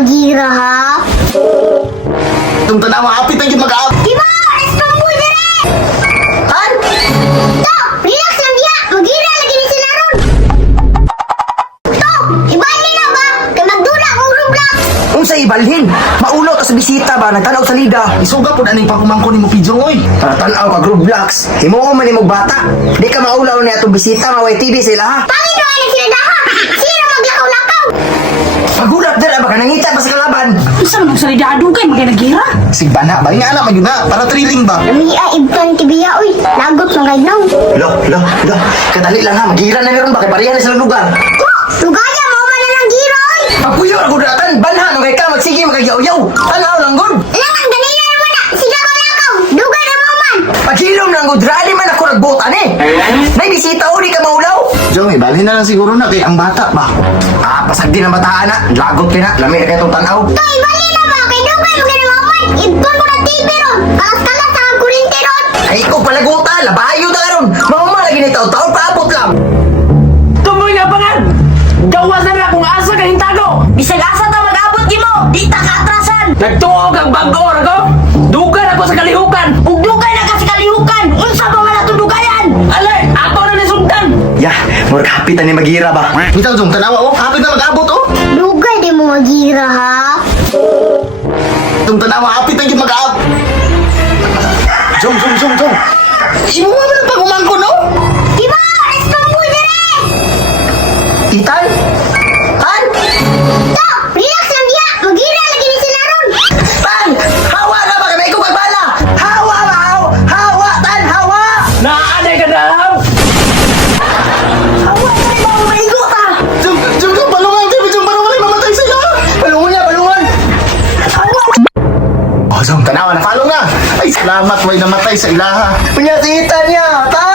magira ha? Itong tanawa, apit ang yung mag-aap. Diba? Response mo dire! Han? To! Relax lang diya! Magira lagi ni sila ron! To! Ibali na ba? Kay magdula kong Roblox! Kung sa ibalhin, maulaw ta sa bisita ba, nagtanaw sa lida. Isuga po na ning pangkumangko ni mo Pidyong, oy. Para tanaw ka Roblox. Himuo man imong bata. Di ka maulaw na itong bisita, maway TV sila ha. Pangit na na sila daha! Sino maglakaw-lakaw? Magulat dira ba ka nangita pa sa kalaban. Isa naman sa lidado kay maganagira. Sigbana ba? Nga alam, yun na. Para thrilling ba? Namiya ibtan tibiya uy! Lagot ng gaynaw! Lo. Kadali lang ha, magira na meron ba kay parihan na sa lugar. To! Lugaya mo man na ng gira oy! Pagpuyo ang gudatan, banha nung kay ka, magsige magagyaw-yaw. Tanaw lang gud. Langan ganila naman na! Sila ko lakaw! Dugay na mo man! Paghilom lang gud, rali man ako nagbutan eh. May bisita o di ka maulaw. Jong, ibalhin na lang siguro na kay ang bata ba? Pasagdi ng bataan na, lagot ka na, lami ka itong tanaw. To! Ibali na ba? Kay dugay mo ganun mo man! Ibton mo na TV ron! Kalas-kalas sa kurinte ron! Ay ikaw palaguta, labayo na ron. Mama lagi nito, taon paabot lang. Tumoy nga pangan. Gawasan na kung asa ka hintago. Bisag asa ta mag-abot mo. Di ta kaatrasan. Nagtuog ang bago ko. Dugan ako sa kalihukan. Ug dugay na ka sa kalihukan. Unsa ba man atong dugayan? Alay, ako na ni sundan. Yah, mura kapitan ni Magira ba? Bitaw, Jong, tanawa, oh. Apit na mag-abot, oh. Dugay di mo magira ha? Itong tanawa, apit ang yung mag-aap. Jong. Simuha mo na pangkumangko, no? Diba? Response mo dire! Titan? Han? To! Relax lang diya! Magira lagi ni sila ron! Tan! Hawa na ba kami? Ikaw magbala! Hawa ba? Hawa! Tan! Hawa! Naaanay ka na lang. Hawa! Tan! Bawa maigo ta! Jong, balungan, Jong, balungan, ay mamatay sila. Balungon niya! Balungon! Hawa! Oh, Jong, tanawa, napalo na. Ay, salamat, way namatay sa ilaha. Punya si Titan niya! Tan!